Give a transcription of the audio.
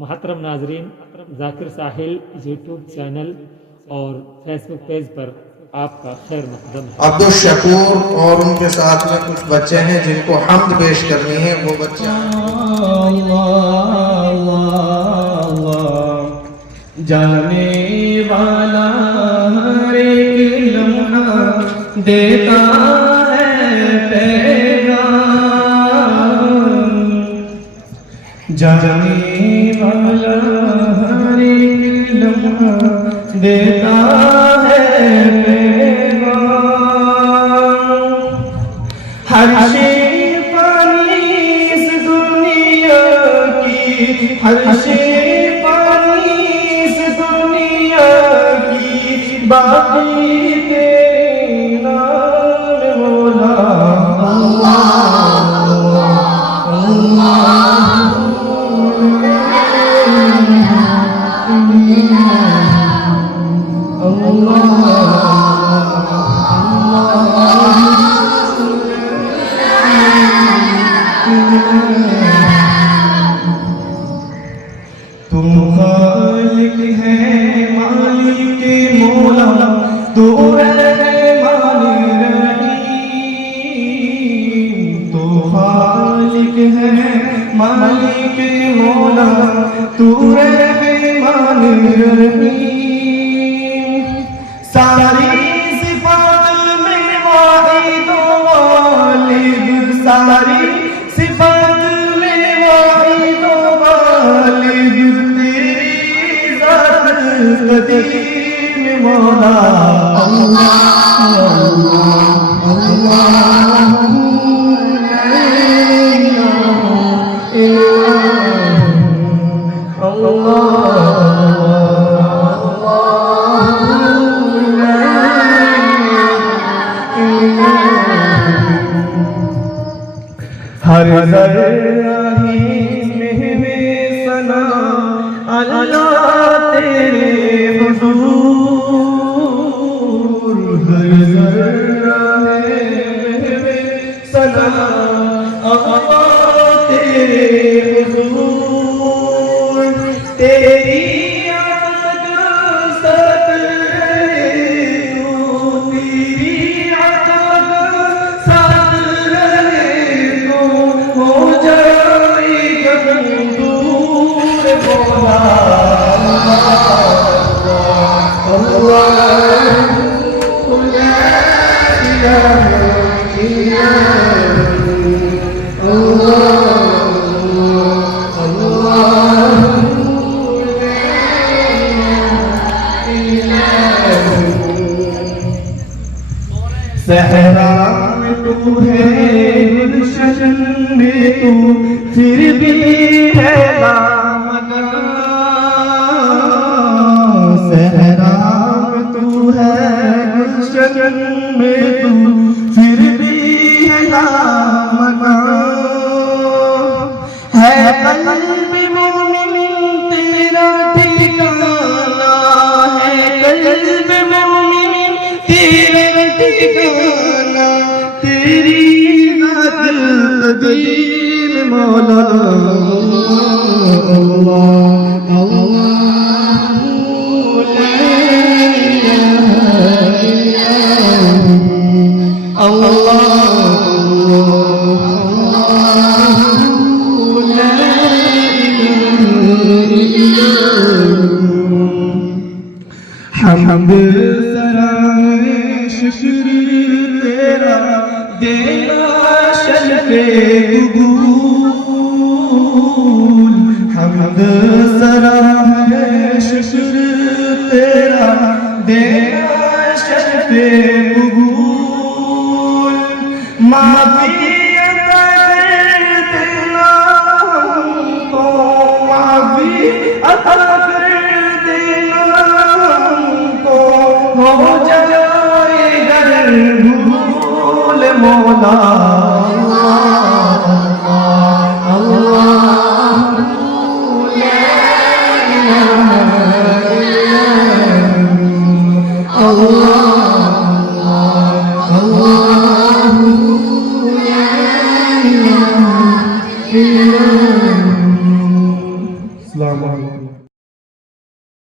मोहतरम नाजरीन, जाकिर साहिल YouTube channel और फेसबुक पेज पर आपका खैर मकदम है। अब्दुल शकूर और उनके साथ में कुछ बच्चे हैं जिनको हम्द पेश करनी है। वो बच्चे जाने वाला हर एक लम्हा देता है पैगाम, जाने वाला हर एक लम्हा देता है पैगाम। हर शे पानी इस दुनिया की, हर शे पानी इस दुनिया की, बाकी तेरे नाम मौला। तुम खालिक है मालिक मौला, तू रहमान रहीम। तू खालिक है मालिक मौला, तू रहमान रहीम। सारी सिफात में वाहिद वालिद, सारी सिफात में वाहिद वालिद, तेरी ज़ात कदीम मौला। अल्लाह अल्लाह अल्लाह ला इलाहा इल्लल्लाह, हर ज़र्रा में सना अल्लाह तेरे हुज़ूर। हर ज़र्रा में सना अल्लाह तेरे हुज़ूर। तेरी याद सत रहे तू, तेरी याद सत रहे तू, हो जाएगा दूर मौला। अल्लाह ला इलाहा इल्लल्लाह, अल्लाह अल्लाह सहरा में तू है, गुलशन में तू, फिर भी है लामका। सहरा में तू है, गुलशन में तू, फिर भी है लामका। है कल्ब मोमिन तेरा ठिकाना, है कल्ब मोमिन तेरा ठिकाना, तेरी ज़ात कदीम मौला। अल्लाह अल्लाह ला इलाहा इल्लल्लाह, अल्लाह ला इलाहा इल्लल्लाह। हमद सराए शुक्र तेरा देना शर्फ़े कबूल। हमद सराए शुक्र तेरा देना शर्फ़े कबूल। माफ़ी अता कर देना हमको, माफ़ी अता कर देना हमको, हो जाएगा भूल मौला। अल्लाह ला इलाहा इल्लल्लाह, अल्लाह अल्लाह ला इलाहा इल्लल्लाह। रहमतुल्लाह।